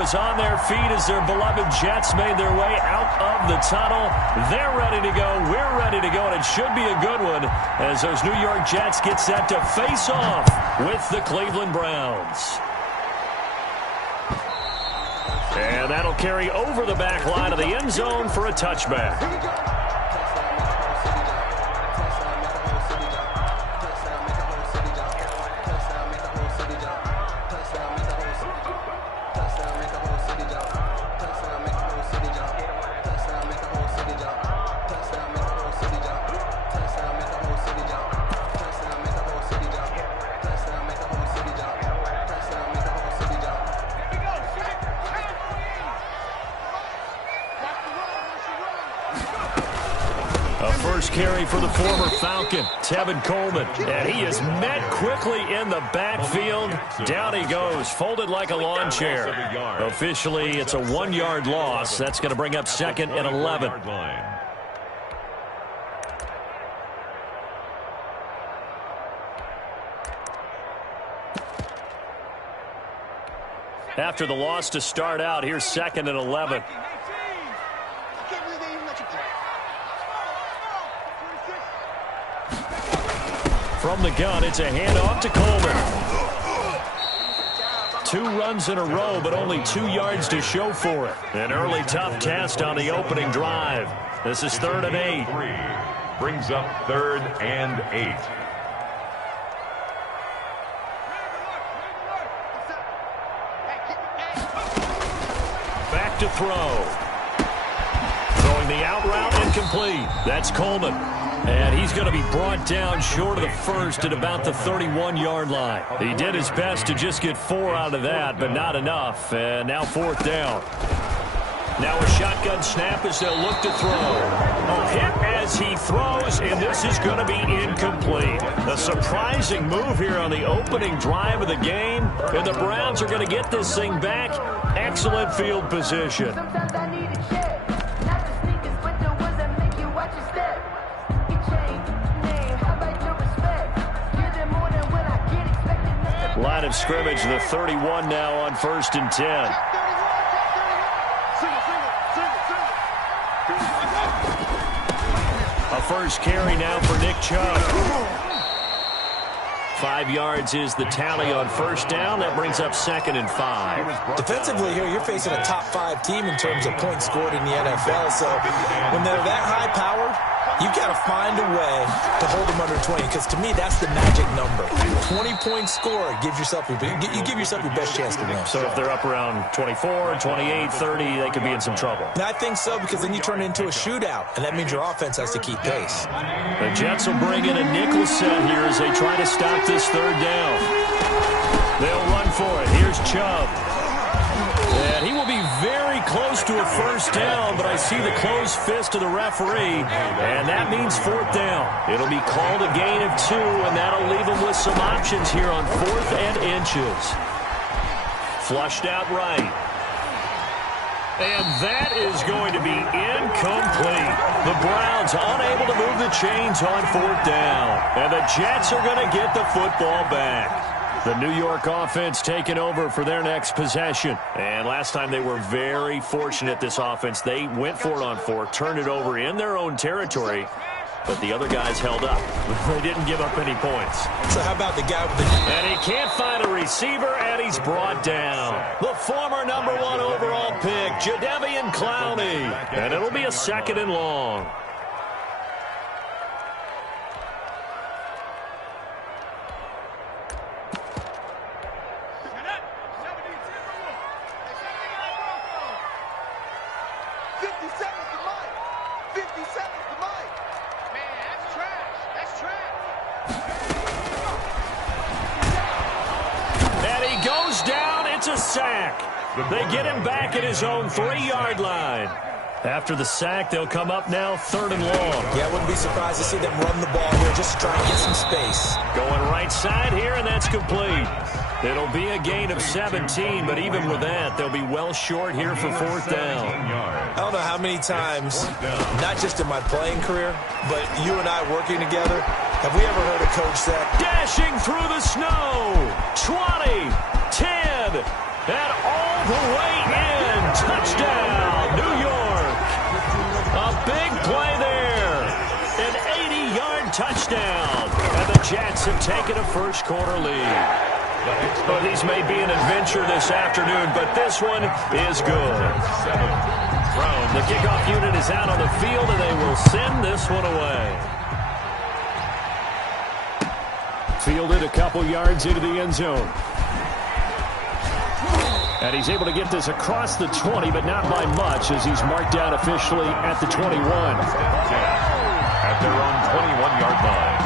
was on their feet as their beloved Jets made their way out of the tunnel. They're ready to go. We're ready to go, and it should be a good one as those New York Jets get set to face off with the Cleveland Browns. And that'll carry over the back line of the end zone for a touchback. Carry for the former Falcon, Tevin Coleman, and he is met quickly in the backfield. Down he goes, folded like a lawn chair. Officially, it's a 1-yard loss. That's going to bring up 2nd and 11. After the loss to start out, here's 2nd and 11. From the gun, it's a handoff to Coleman. 2 runs in a row, but only 2 yards to show for it. An early tough test on the opening drive. This is 3rd and 8. Brings up 3rd and 8. Back to throw. Throwing the out route incomplete. That's Coleman. And he's going to be brought down short of the first at about the 31-yard line. He did his best to just get 4 out of that, but not enough. And now 4th down. Now a shotgun snap as they'll look to throw. A hit as he throws, and this is going to be incomplete. A surprising move here on the opening drive of the game. And the Browns are going to get this thing back. Excellent field position. Line of scrimmage, the 31 now on 1st and 10. A first carry now for Nick Chubb. 5 yards is the tally on 1st down. That brings up 2nd and 5. Defensively here, you're facing a top 5 team in terms of points scored in the NFL. So when they're that high-powered, you've got to find a way to hold them under 20, because to me, that's the magic number. 20-point score gives yourself you give yourself your best chance to win. So if they're up around 24, 28, 30, they could be in some trouble. And I think so, because then you turn it into a shootout, and that means your offense has to keep pace. The Jets will bring in a nickel set here as they try to stop this 3rd down. They'll run for it. Here's Chubb. And he will be very close to a 1st down, but I see the closed fist of the referee, and that means 4th down. It'll be called a gain of 2, and that'll leave them with some options here on 4th and inches. Flushed out right. And that is going to be incomplete. The Browns unable to move the chains on 4th down, and the Jets are going to get the football back. The New York offense taking over for their next possession. And last time they were very fortunate, this offense. They went for it on 4, turned it over in their own territory, but the other guys held up. They didn't give up any points. So how about the guy with the... And he can't find a receiver, and he's brought down. The former number 1 overall pick, Jadeveon Clowney. And it'll be a 2nd and long. They get him back at his own 3-yard line. After the sack, they'll come up now 3rd and long. Yeah, I wouldn't be surprised to see them run the ball here just to try and get some space. Going right side here, and that's complete. It'll be a gain of 17, but even with that, they'll be well short here for 4th down. I don't know how many times, not just in my playing career, but you and I working together, have we ever heard a coach say, dashing through the snow, 20, 10, And all the way in. Touchdown, New York. A big play there. An 80-yard touchdown. And the Jets have taken a first-quarter lead. Well, these may be an adventure this afternoon, but this one is good. The kickoff unit is out on the field, and they will send this one away. Fielded a couple yards into the end zone. And he's able to get this across the 20, but not by much, as he's marked down officially at the 21. At their own 21-yard line.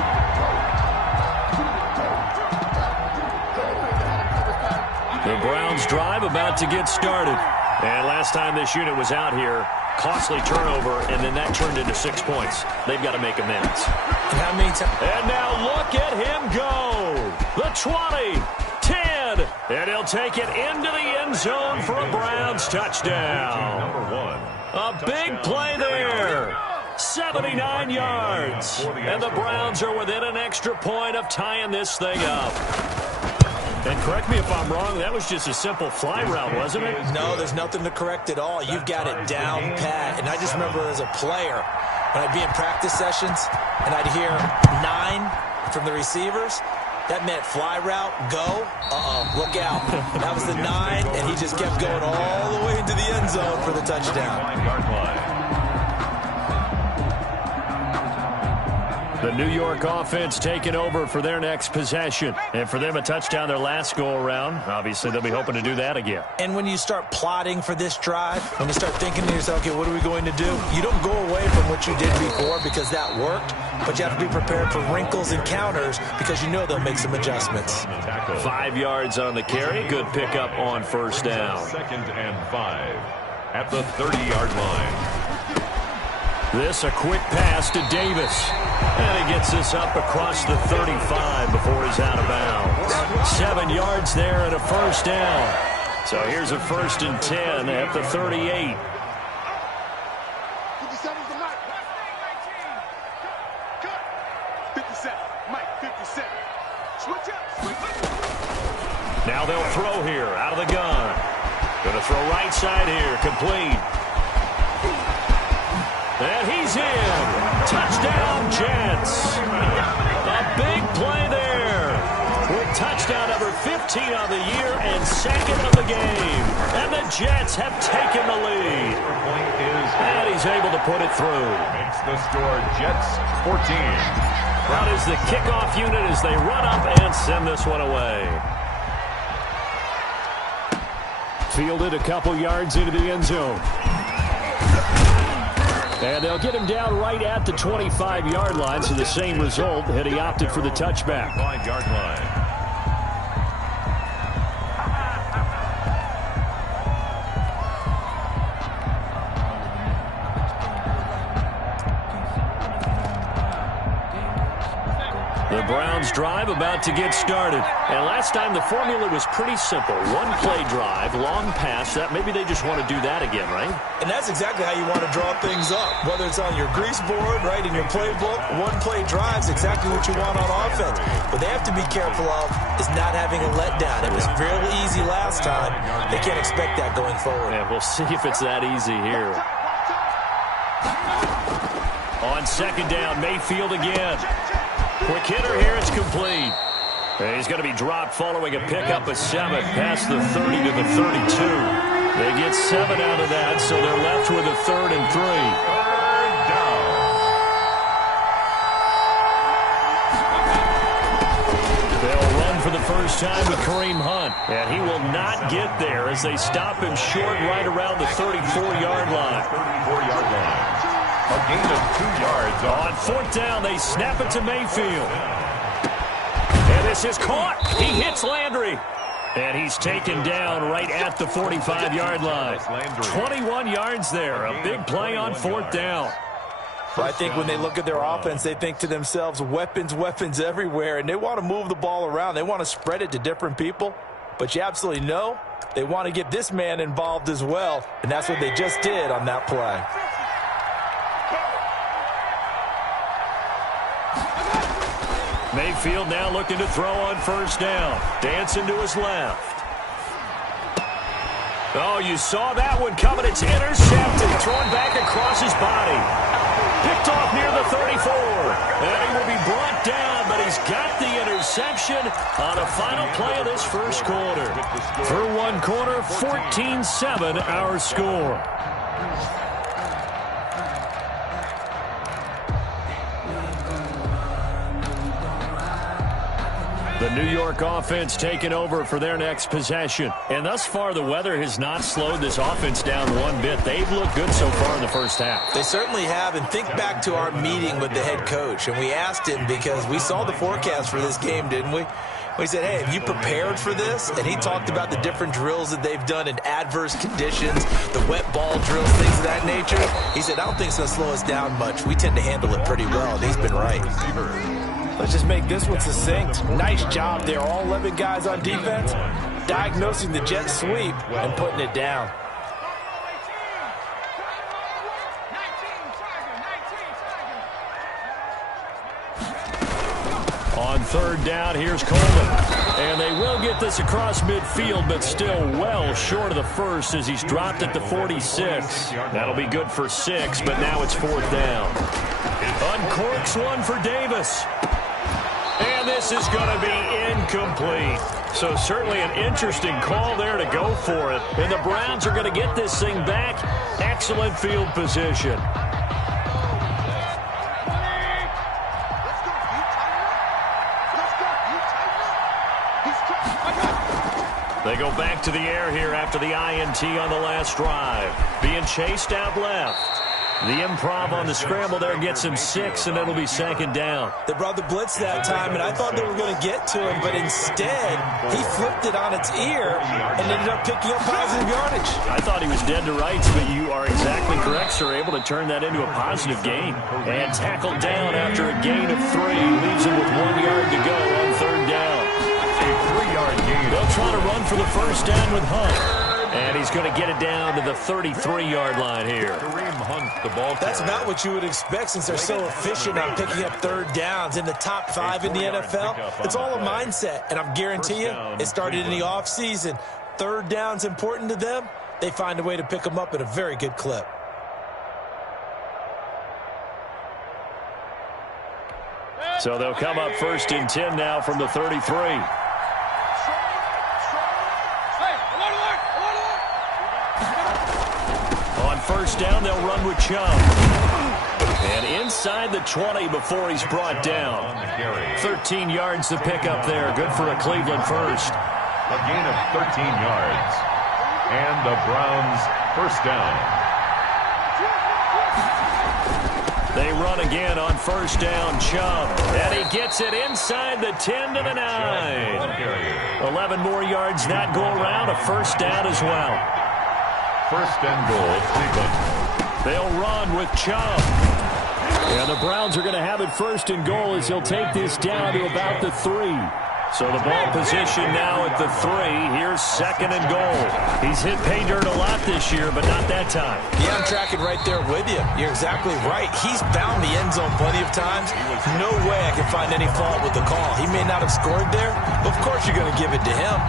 The Browns drive about to get started. And last time this unit was out here, costly turnover, and then that turned into 6 points. They've got to make amends. And how many times? And now look at him go. The 20, 10, and he'll take it into the end zone for a Browns touchdown. A big play there. 79 yards. And the Browns are within an extra point of tying this thing up. And correct me if I'm wrong, that was just a simple fly route, wasn't it? No, there's nothing to correct at all. You've got it down pat. And I just remember as a player, when I'd be in practice sessions and I'd hear 9 from the receivers, that meant fly route, go, look out. That was the 9, and he just kept going all the way into the end zone for the touchdown. The New York offense taking over for their next possession. And for them, a touchdown their last go-around. Obviously, they'll be hoping to do that again. And when you start plotting for this drive, when you start thinking to yourself, okay, what are we going to do? You don't go away from what you did before because that worked, but you have to be prepared for wrinkles and counters because you know they'll make some adjustments. 5 yards on the carry. Good pickup on first down. 2nd and 5 at the 30-yard line. This a quick pass to Davis. And he gets this up across the 35 before he's out of bounds. 7 yards there and a first down. So here's a 1st and 10 at the 38. Now they'll throw here out of the gun. Going to throw right side here, complete. And he's in. Touchdown, Jets. A big play there. With touchdown number 15 on the year and 2nd of the game. And the Jets have taken the lead. And he's able to put it through. Makes the score Jets 14. Out is the kickoff unit as they run up and send this one away. Fielded a couple yards into the end zone. And they'll get him down right at the 25-yard line, so the same result had he opted for the touchback. 5-yard line. The Browns drive about to get started. And last time the formula was pretty simple. One play drive, long pass. That maybe they just want to do that again, right? And that's exactly how you want to draw things up. Whether it's on your grease board, right, in your playbook, one play drive's exactly what you want on offense. What they have to be careful of is not having a letdown. It was fairly easy last time. They can't expect that going forward. Yeah, we'll see if it's that easy here. On 2nd down, Mayfield again. Quick hitter here, it's complete. And he's going to be dropped following a pickup of 7 past the 30 to the 32. They get 7 out of that, so they're left with a 3rd and 3. They'll run for the first time with Kareem Hunt, and he will not get there as they stop him short right around the 34-yard line. 34-yard line. A gain of 2 yards. On 4th down, they snap it to Mayfield. And this is caught. He hits Landry. And he's taken down right at the 45-yard line. 21 yards there. A big play on 4th down. I think when they look at their offense, they think to themselves, weapons, weapons everywhere. And they want to move the ball around. They want to spread it to different people. But you absolutely know they want to get this man involved as well. And that's what they just did on that play. Mayfield now looking to throw on 1st down. Dancing to his left. Oh, you saw that one coming. It's intercepted. Thrown back across his body. Picked off near the 34. And he will be brought down, but he's got the interception on the final play of this first quarter. For one quarter, 14-7 our score. The New York offense taking over for their next possession. And thus far, the weather has not slowed this offense down one bit. They've looked good so far in the first half. They certainly have. And think back to our meeting with the head coach. And we asked him because we saw the forecast for this game, didn't we? We said, hey, have you prepared for this? And he talked about the different drills that they've done in adverse conditions, the wet ball drills, things of that nature. He said, I don't think it's going to slow us down much. We tend to handle it pretty well. And he's been right. Let's just make this one succinct. Nice job there. All 11 guys on defense diagnosing the jet sweep and putting it down. On third down, here's Coleman. And they will get this across midfield, but still well short of the first as he's dropped it to 46. That'll be good for 6, but now it's fourth down. Uncorks one for Davis. And this is going to be incomplete. So certainly an interesting call there to go for it. And the Browns are going to get this thing back. Excellent field position. They go back to the air here after the INT on the last drive. Being chased out left. The improv on the scramble there gets him 6, and it'll be second down. They brought the blitz that time, and I thought they were going to get to him, but instead he flipped it on its ear and ended up picking up positive yardage. I thought he was dead to rights, but you are exactly correct, sir. Able to turn that into a positive gain. And tackled down after a gain of 3. Leaves him with 1 yard to go on third down. A 3-yard gain. They'll try to run for the first down with Hunt. And he's going to get it down to the 33-yard line here. Kareem Hunt, the ball That's carrier. about what you would expect since they're so efficient on picking up third downs in the top 5 in the NFL. It's all a mindset, and I'm guarantee you it started in the offseason. Third down's important to them. They find a way to pick them up at a very good clip. So they'll come up first and 10 now from the 33. First down, they'll run with Chubb. And inside the 20 before he's brought down. 13 yards to pick up there. Good for a Cleveland first. A gain of 13 yards. And the Browns first down. They run again on first down, Chubb. And he gets it inside the 10 to the 9. 11 more yards that go around. A first down as well. First and goal, Cleveland. They'll run with Chubb. And the Browns are going to have it first and goal as he'll take this down to about the 3. So the ball position now at the 3. Here's second and goal. He's hit pay dirt a lot this year, but not that time. Yeah, I'm tracking right there with you. You're exactly right. He's found the end zone plenty of times. No way I can find any fault with the call. He may not have scored there, but of course you're going to give it to him.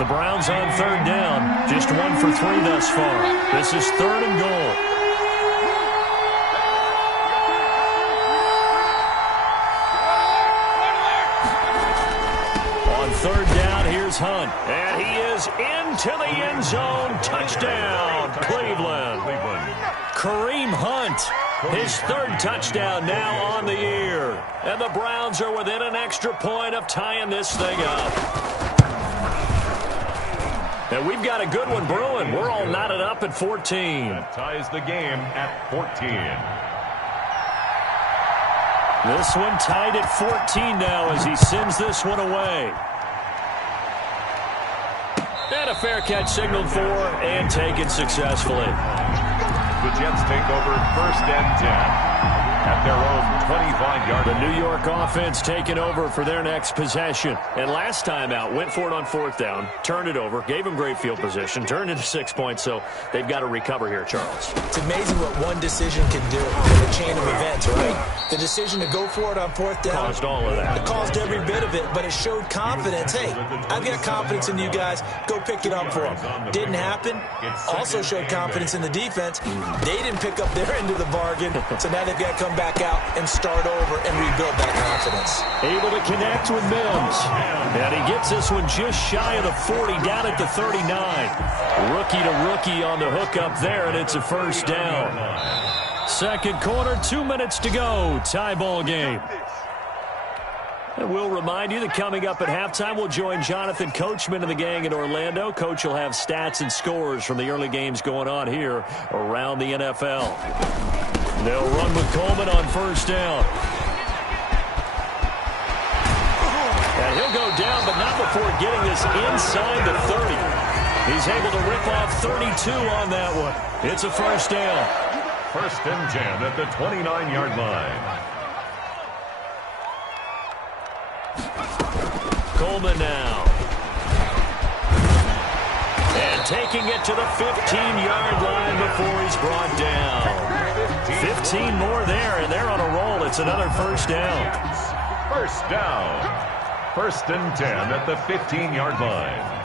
The Browns on third down. Just 1 for 3 thus far. This is third and goal. On third down, here's Hunt. And he is into the end zone. Touchdown, Cleveland. Kareem Hunt. His third touchdown now on the year. And the Browns are within an extra point of tying this thing up. And we've got a good one brewing. We're all knotted up at 14. That ties the game at 14. This one tied at 14 now as he sends this one away. And a fair catch signaled for and taken successfully. The Jets take over first and 10. at their own 25-yard The line. New York offense taking over for their next possession. And last time out, went for it on fourth down, turned it over, gave them great field position, turned into 6 points, so they've got to recover here, Charles. It's amazing what one decision can do in a chain of events, right? The decision to go for it on fourth down. Caused all of that. It caused every bit of it, but it showed confidence. Hey, I've got confidence in you guys. Go pick it up for them. Didn't happen. Also showed confidence in the defense. They didn't pick up their end of the bargain, so now they've got to come back out and start over and rebuild that confidence. Able to connect with Mims. And he gets this one just shy of the 40, down at the 39. Rookie to rookie on the hook up there, and it's a first down. Second quarter, 2 minutes to go. Tie ball game. And we'll remind you that coming up at halftime, we'll join Jonathan Coachman and the gang in Orlando. Coach will have stats and scores from the early games going on here around the NFL. They'll run with Coleman on first down. And he'll go down, but not before getting this inside the 30. He's able to rip off 32 on that one. It's a first down. First and 10 at the 29-yard line. Coleman now. And taking it to the 15-yard line before he's brought down. 15 more there, and they're on a roll. It's another first down. First down. First and 10 at the 15-yard line.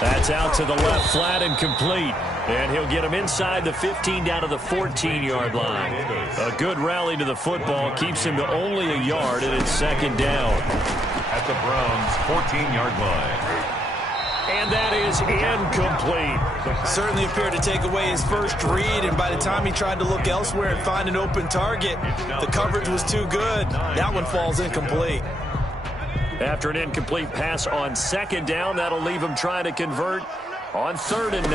That's out to the left, flat and complete. And he'll get him inside the 15 down to the 14-yard line. A good rally to the football keeps him to only a yard, and it's second down. At the Browns' 14-yard line. And that is incomplete. Certainly appeared to take away his first read, and by the time he tried to look elsewhere and find an open target, the coverage was too good. That one falls incomplete. After an incomplete pass on second down, that'll leave him trying to convert on 3rd and 9.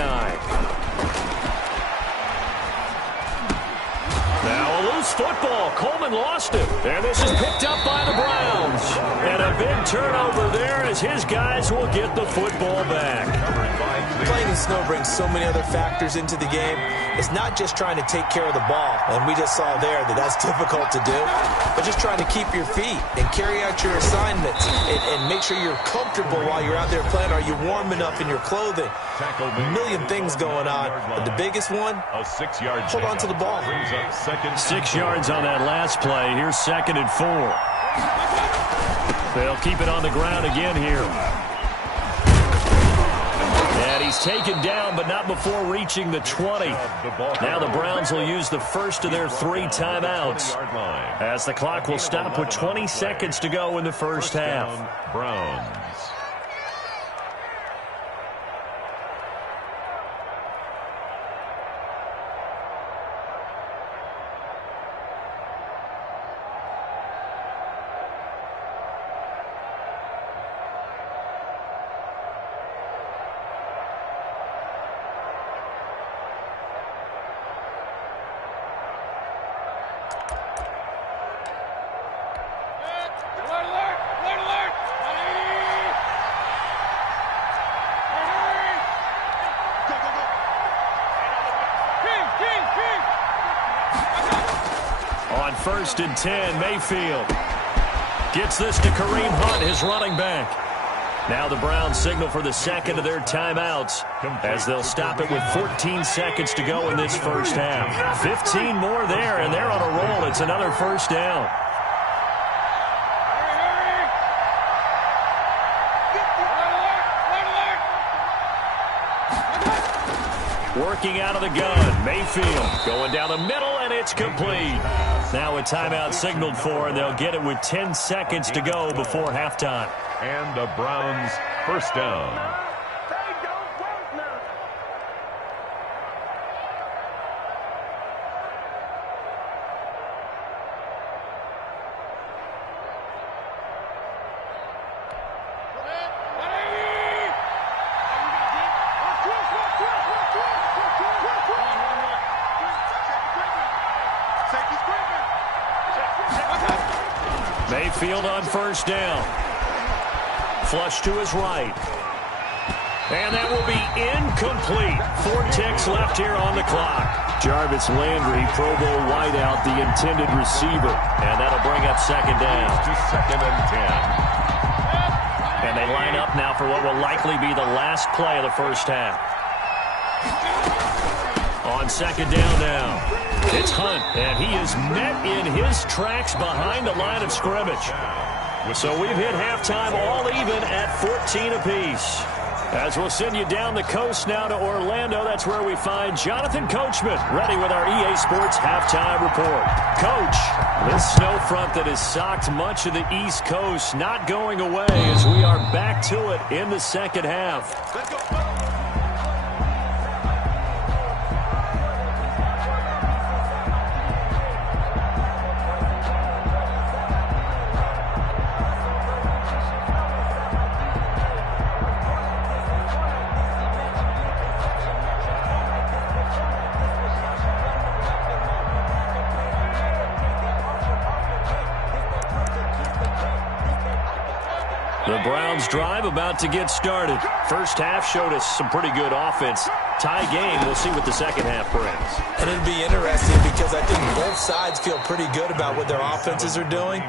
Now a loose football. Coleman lost it. And this is picked up by the Browns. And a big turnover there as his guys will get the football back. Playing in snow brings so many other factors into the game. It's not just trying to take care of the ball, and we just saw there that that's difficult to do, but just trying to keep your feet and carry out your assignments and make sure you're comfortable while you're out there playing. Are you warm enough in your clothing? A million things going on, but the biggest one, hold on to the ball. 6 yards on that last play. Here's 2nd and 4. They'll keep it on the ground again here. And he's taken down, but not before reaching the 20. Now the Browns will use the first of their 3 timeouts as the clock will stop with 20 seconds to go in the first half. Browns. On 1st and 10, Mayfield gets this to Kareem Hunt, his running back. Now the Browns signal for the second of their timeouts as they'll stop it with 14 seconds to go in this first half. 15 more there, and they're on a roll. It's another first down. Working out of the gun, Mayfield going down the middle, and it's complete. Now a timeout signaled for, and they'll get it with 10 seconds to go before halftime. And the Browns first down. Mayfield on first down. Flush to his right. And that will be incomplete. 4 ticks left here on the clock. Jarvis Landry, Pro Bowl wideout, the intended receiver. And that'll bring up second down. To 2nd and 10. And they line up now for what will likely be the last play of the first half. On second down now, it's Hunt, and he is met in his tracks behind the line of scrimmage. So we've hit halftime all even at 14 apiece. As we'll send you down the coast now to Orlando, that's where we find Jonathan Coachman, ready with our EA Sports Halftime Report. Coach, this snow front that has socked much of the East Coast not going away as we are back to it in the second half. Let's go. The Browns drive about to get started. First half showed us some pretty good offense. Tie game. We'll see what the second half brings. And it'll be interesting because I think both sides feel pretty good about what their offenses are doing.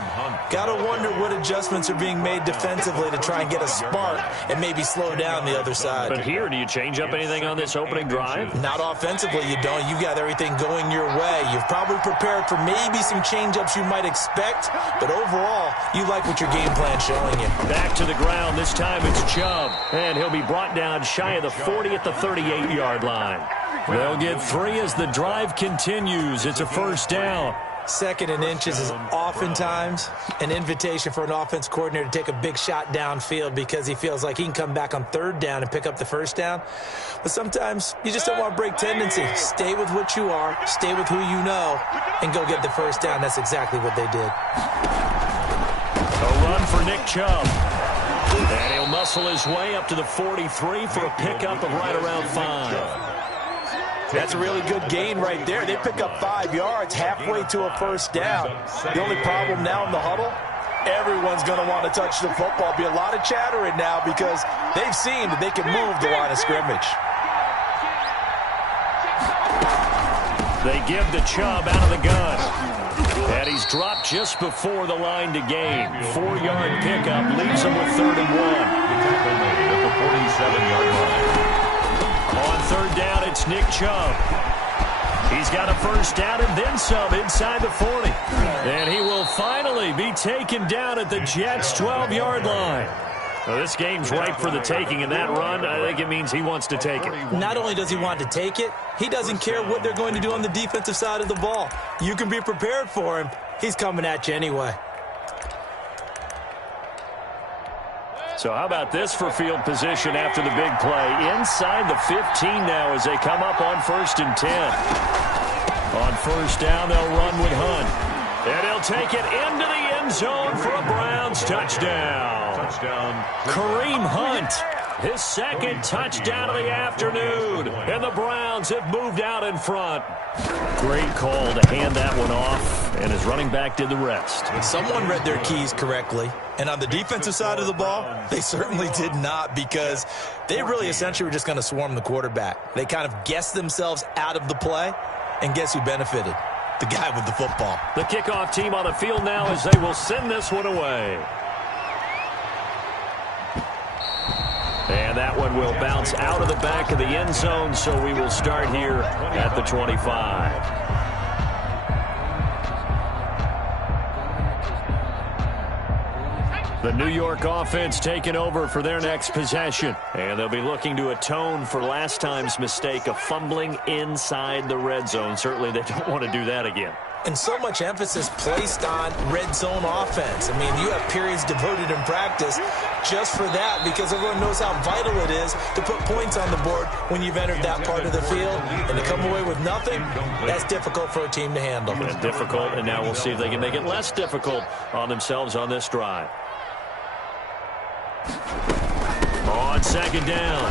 Got to wonder what adjustments are being made defensively to try and get a spark and maybe slow down the other side. But here, do you change up anything on this opening drive? Not offensively, you don't. You got everything going your way. You've probably prepared for maybe some change-ups you might expect, but overall, you like what your game plan's showing you. Back to the ground. This time it's Chubb, and he'll be brought down shy of the 40 at the 38-yard line. They'll get 3 as the drive continues. It's a first down. 2nd and inches is oftentimes an invitation for an offense coordinator to take a big shot downfield because he feels like he can come back on 3rd down and pick up the first down. But sometimes you just don't want to break tendency. Stay with what you are, stay with who you know, and go get the first down. That's exactly what they did. A run for Nick Chubb. And he'll muscle his way up to the 43 for a pickup of right around 5. That's a really good gain right there. They pick up 5 yards halfway to a first down. The only problem now in the huddle, everyone's going to want to touch the football. Be a lot of chattering now because they've seen that they can move the line of scrimmage. They give the Chubb out of the gun. And he's dropped just before the line to gain. 4-yard pickup leaves him with 3rd and 1. The tackle made at the 47-yard line. On 3rd down, it's Nick Chubb. He's got a first down and then some inside the 40. And he will finally be taken down at the Jets' 12-yard line. Well, this game's ripe for the taking, and that run, I think it means he wants to take it. Not only does he want to take it, he doesn't care what they're going to do on the defensive side of the ball. You can be prepared for him. He's coming at you anyway. So how about this for field position after the big play? Inside the 15 now as they come up on 1st and 10. On 1st down, they'll run with Hunt. And he'll take it into the end zone for a Browns touchdown. Touchdown. Kareem Hunt, his 2nd touchdown of the afternoon. And the Browns have moved out in front. Great call to hand that one off, and his running back did the rest. Someone read their keys correctly, and on the defensive side of the ball, they certainly did not because they really essentially were just going to swarm the quarterback. They kind of guessed themselves out of the play, and guess who benefited? The guy with the football. The kickoff team on the field now as they will send this one away. And that one will bounce out of the back of the end zone, so we will start here at the 25. The New York offense taking over for their next possession. And they'll be looking to atone for last time's mistake of fumbling inside the red zone. Certainly they don't want to do that again. And so much emphasis placed on red zone offense. I mean, you have periods devoted in practice just for that because everyone knows how vital it is to put points on the board when you've entered that part of the field. And to come away with nothing, that's difficult for a team to handle. And difficult, and now we'll see if they can make it less difficult on themselves on this drive. On 2nd down,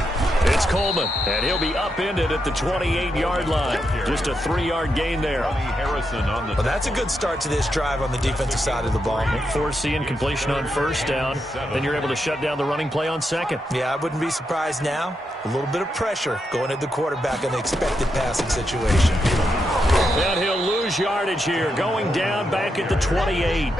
It's Coleman, and he'll be upended at the 28-yard line. Just a 3-yard gain there. Well, that's a good start to this drive on the defensive side of the ball. Forcing incompletion on first down. Then you're able to shut down the running play on second. Yeah, I wouldn't be surprised now. A little bit of pressure going at the quarterback in the expected passing situation. And he'll lose yardage here, going down back at the 28.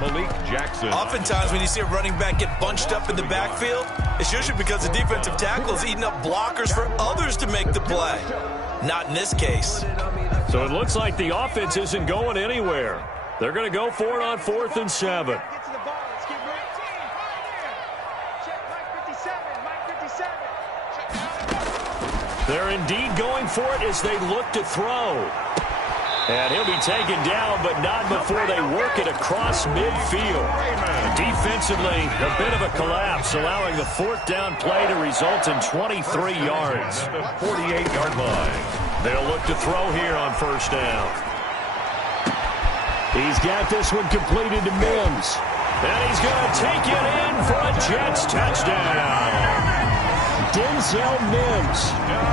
Malik Jackson. Oftentimes when you see a running back get bunched up in the backfield, it's usually because the defensive tackle is eating up blockers for others to make the play. Not in this case. So it looks like the offense isn't going anywhere. They're going to go for it on 4th and 7. They're indeed going for it as they look to throw. And he'll be taken down, but not before they work it across midfield. Defensively, a bit of a collapse, allowing the 4th down play to result in 23 yards. At the 48-yard line. They'll look to throw here on 1st down. He's got this one completed to Mims. And he's going to take it in for a Jets touchdown. Denzel Mims,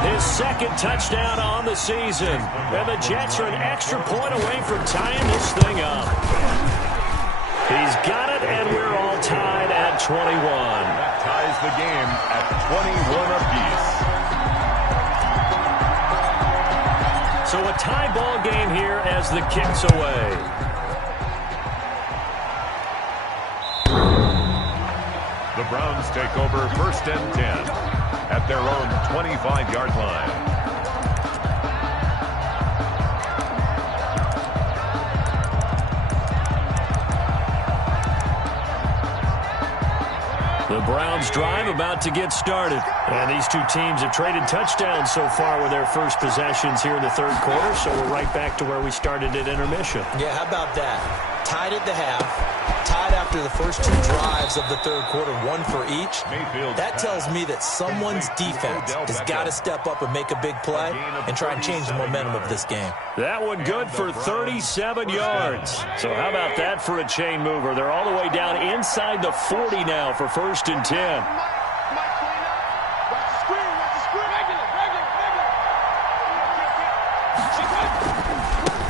his 2nd touchdown on the season. And the Jets are an extra point away from tying this thing up. He's got it, and we're all tied at 21. That ties the game at 21 apiece. So a tie ball game here as the kick's away. The Browns take over 1st and 10 at their own 25-yard line. The Browns drive about to get started. And these two teams have traded touchdowns so far with their first possessions here in the 3rd quarter, so we're right back to where we started at intermission. Yeah, how about that? Tied at the half, tied after the first 2 drives of the 3rd quarter, 1 for each. That tells me that someone's defense has got to step up and make a big play and try and change the momentum of this game. That one good for 37 yards. So how about that for a chain mover? They're all the way down inside the 40 now for 1st and 10.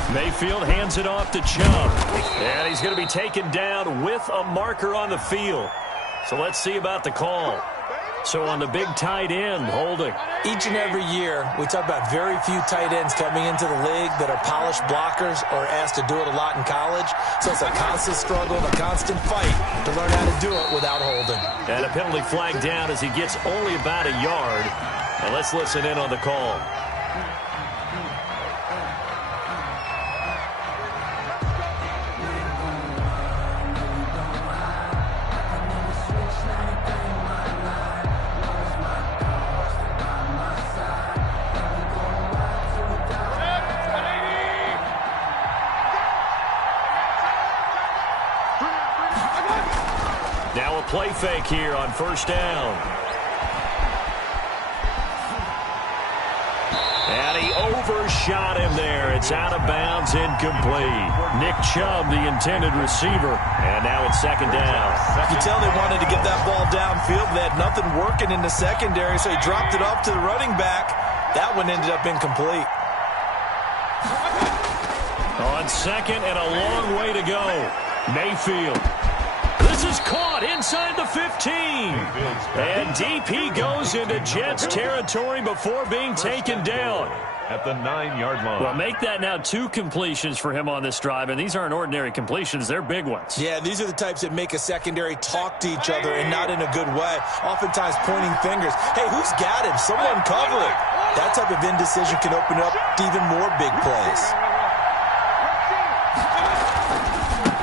Mayfield hands it off to Chubb. And he's going to be taken down with a marker on the field. So let's see about the call. So on the big tight end, holding. Each and every year, we talk about very few tight ends coming into the league that are polished blockers or asked to do it a lot in college. So it's a constant struggle and a constant fight to learn how to do it without holding. And a penalty flag down as he gets only about a yard. And let's listen in on the call. Now a play fake here on 1st down. And he overshot him there. It's out of bounds, incomplete. Nick Chubb, the intended receiver. And now it's 2nd down. You can tell they wanted to get that ball downfield. They had nothing working in the secondary, so he dropped it off to the running back. That one ended up incomplete. On 2nd and a long way to go. Mayfield. This is caught inside the 15. And DP goes into Jets territory before being taken down. At the 9-yard line. Well, make that now 2 completions for him on this drive, and these aren't ordinary completions. They're big ones. Yeah, these are the types that make a secondary talk to each other and not in a good way. Oftentimes pointing fingers. Hey, who's got him? Someone cover it. That type of indecision can open up to even more big plays.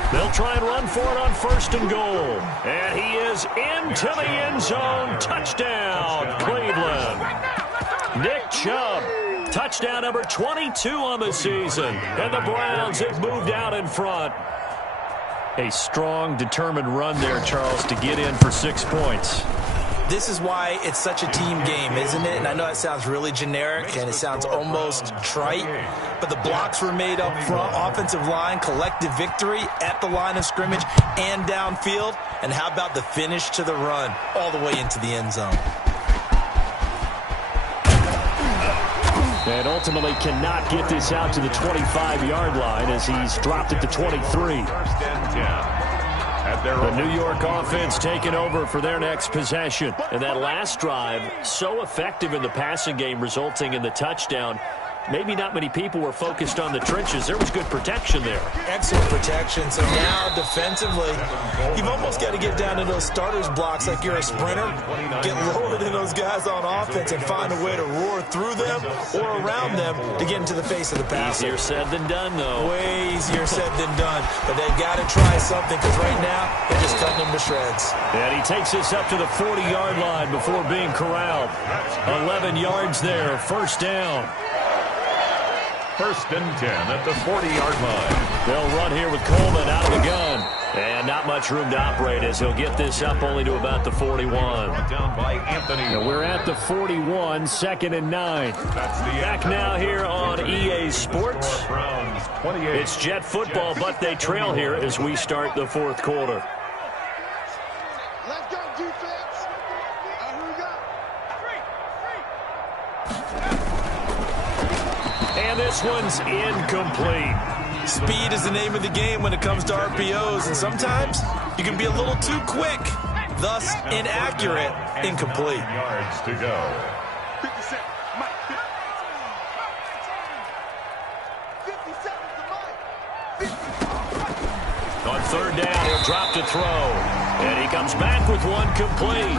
They'll try and run for it on 1st and goal. And he is into the end zone. Touchdown, Cleveland. Nick Chubb, touchdown number 22 on the season. And the Browns have moved out in front. A strong, determined run there, Charles, to get in for 6 points. This is why it's such a team game, isn't it? And I know it sounds really generic and it sounds almost trite, but the blocks were made up front, offensive line, collective victory at the line of scrimmage and downfield. And how about the finish to the run all the way into the end zone? And ultimately cannot get this out to the 25-yard line as he's dropped it to 23. First and 10. The New York offense taking over for their next possession. And that last drive, so effective in the passing game, resulting in the touchdown. Maybe not many people were focused on the trenches. There was good protection there. Excellent protection. So now defensively, you've almost got to get down to those starters blocks like you're a sprinter. Get lower than those guys on offense and find a way to roar through them or around them to get into the face of the passer. Easier said than done, though. Way easier said than done. But they've got to try something because right now they're just cutting them to shreds. And he takes us up to the 40-yard line before being corralled. 11 yards there, first down. First and 10 at the 40-yard line. They'll run here with Coleman out of the gun. And not much room to operate as he'll get this up only to about the 41. Down by Anthony. And we're at the 41, 2nd and 9. Back now here on EA Sports. It's Jet football, but they trail here as we start the fourth quarter. Let's go, defense. Here we go. And this one's incomplete. Speed is the name of the game when it comes to RPOs, and sometimes you can be a little too quick, thus inaccurate, incomplete. Yards to go. 57, Mike. 57 to Mike. On third down, he'll drop to throw. And he comes back with one complete.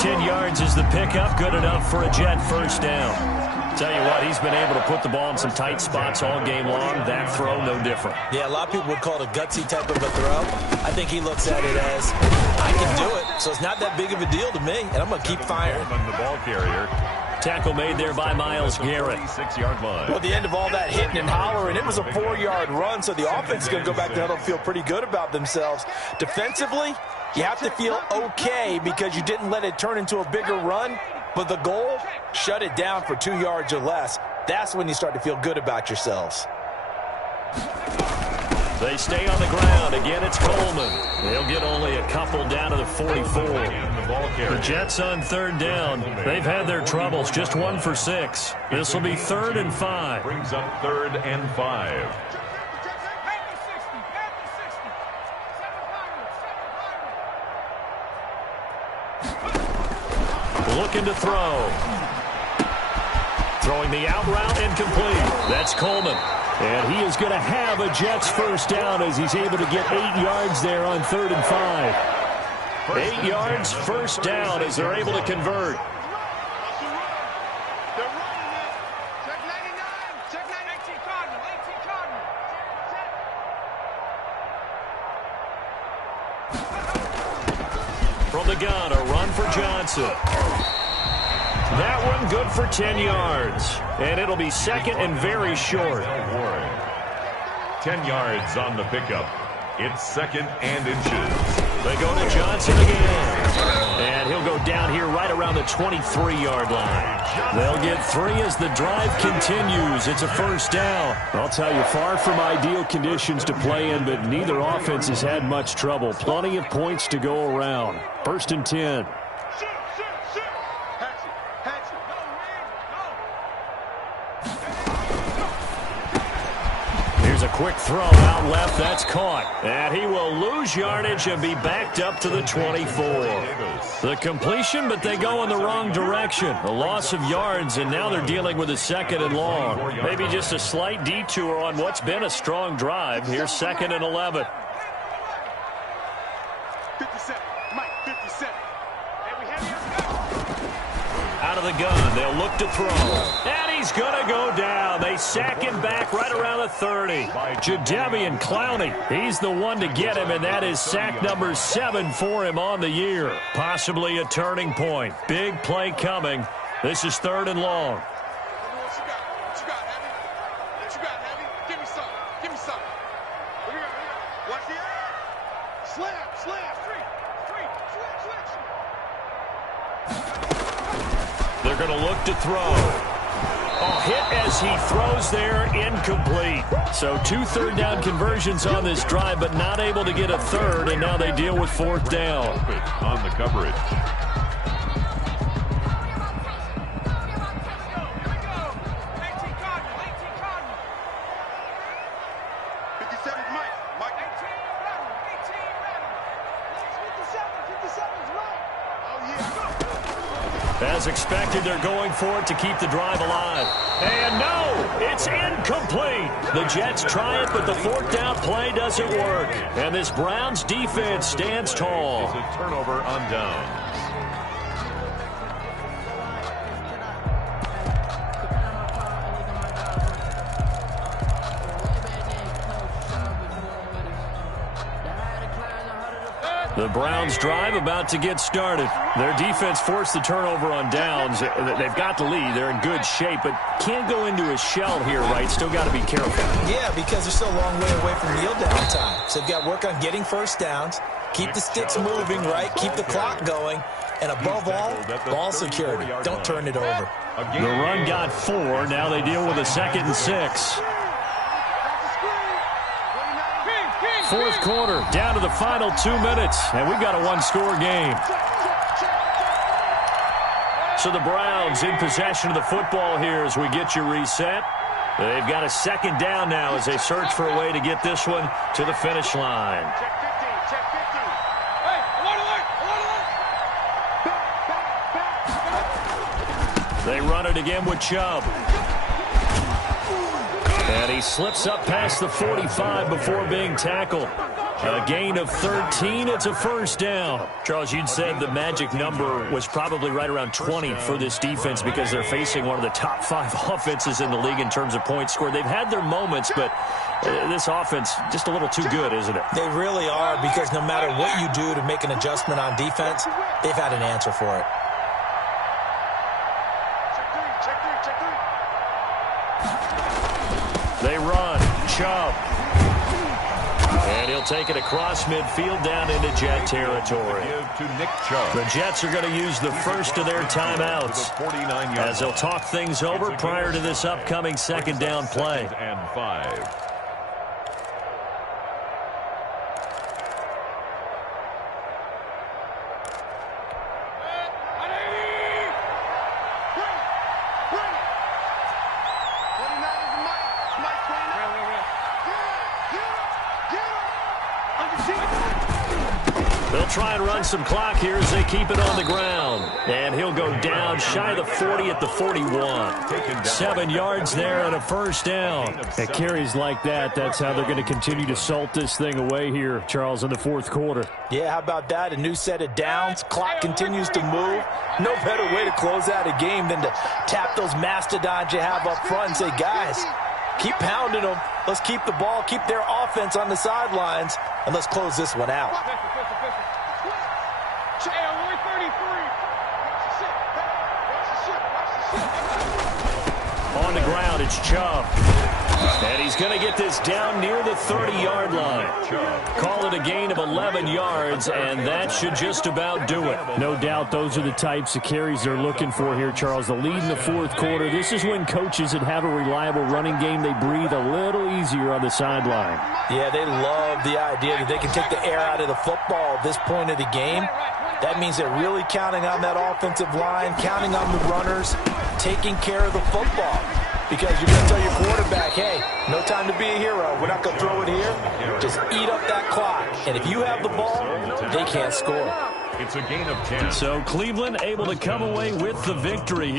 10 yards is the pickup, good enough for a Jet first down. Tell you what, he's been able to put the ball in some tight spots all game long. That throw, no different. Yeah, a lot of people would call it a gutsy type of a throw. I think he looks at it as, I can do it, so it's not that big of a deal to me, and I'm going to keep firing. The ball carrier. Tackle made there by Myles Garrett. 6-yard line. Well, at the end of all that hitting and hollering, it was a 4-yard run, so the offense is going to go back to huddle and feel pretty good about themselves. Defensively, you have to feel okay because you didn't let it turn into a bigger run. But the goal, shut it down for 2 yards or less. That's when you start to feel good about yourselves. They stay on the ground. Again, it's Coleman. They'll get only a couple down to the 44. The Jets on third down. They've had their troubles. Just 1 for 6. This will be 3rd and 5. Brings up 3rd and 5. Looking to throw. Throwing the out route incomplete. That's Coleman. And he is going to have a Jets first down as he's able to get 8 yards there on 3rd and 5. 8 yards, first down as they're able to convert. From the gun, a run for Johnson. That one good for 10 yards. And it'll be 2nd and very short. 10 yards on the pickup. It's 2nd and inches. They go to Johnson again. And he'll go down here right around the 23-yard line. They'll get 3 as the drive continues. It's a first down. I'll tell you, far from ideal conditions to play in, but neither offense has had much trouble. Plenty of points to go around. 1st and 10. Here's a quick throw out left. That's caught. And he will lose yardage and be backed up to the 24. The completion, but they go in the wrong direction. A loss of yards, and now they're dealing with a 2nd and long. Maybe just a slight detour on what's been a strong drive. Here's 2nd and 11. 57, Mike, 57. Out of the gun, they'll look to throw. And he's going to go down. They sack him back right around the 30. Jadeveon Clowney, he's the one to get him, and that is sack number 7 for him on the year. Possibly a turning point. Big play coming. This is 3rd and long. What you got, Heavy? What you got, Heavy? Give me some. Give me some. Watch the air. Slam. They're going to look to throw. Oh, hit as he throws there, incomplete. So 2 third down conversions on this drive, but not able to get a third, and now they deal with 4th down. On the coverage. As expected, they're going for it to keep the drive alive. And no, it's incomplete. The Jets try it, but the fourth down play doesn't work. And this Browns defense stands tall. It's a turnover on downs. The Browns drive about to get started. Their defense forced the turnover on downs. They've got the lead. They're in good shape, but can't go into a shell here, right? Still got to be careful. Yeah, because they're still a long way away from kneel down time. So they've got to work on getting first downs, keep the sticks moving, right? Keep the clock going. And above all, ball security. Don't turn it over. The run got 4. Now they deal with a 2nd and 6. Fourth quarter, down to the final 2 minutes, and we've got a one-score game. So the Browns in possession of the football here as we get you reset. They've got a 2nd down now as they search for a way to get this one to the finish line. Check 50. Hey, alert. They run it again with Chubb. And he slips up past the 45 before being tackled. A gain of 13. It's a first down. Charles, you'd said the magic number was probably right around 20 for this defense because they're facing one of the top 5 offenses in the league in terms of points scored. They've had their moments, but this offense just a little too good, isn't it? They really are, because no matter what you do to make an adjustment on defense, they've had an answer for it. They run. Chubb. And he'll take it across midfield down into Jet territory. To Nick Chubb. The Jets are going to use the first of their timeouts as they'll talk things over prior to this upcoming 2nd down play. 2nd and 5. They'll try and run some clock here as they keep it on the ground. And he'll go down shy of the 40 at the 41. 7 yards there and a first down. At carries like that, that's how they're going to continue to salt this thing away here, Charles, in the fourth quarter. Yeah, how about that? A new set of downs. Clock continues to move. No better way to close out a game than to tap those mastodons you have up front and say, guys, keep pounding them. Let's keep the ball, keep their offense on the sidelines, and let's close this one out. On the ground, it's Chubb. And he's going to get this down near the 30-yard line. Call it a gain of 11 yards, and that should just about do it. No doubt those are the types of carries they're looking for here, Charles. The lead in the fourth quarter. This is when coaches that have a reliable running game, they breathe a little easier on the sideline. Yeah, they love the idea that they can take the air out of the football at this point of the game. That means they're really counting on that offensive line, counting on the runners, taking care of the football. Because you're going to tell your quarterback, hey, no time to be a hero. We're not going to throw it here. Just eat up that clock. And if you have the ball, they can't score. It's a gain of 10. So Cleveland able to come away with the victory here.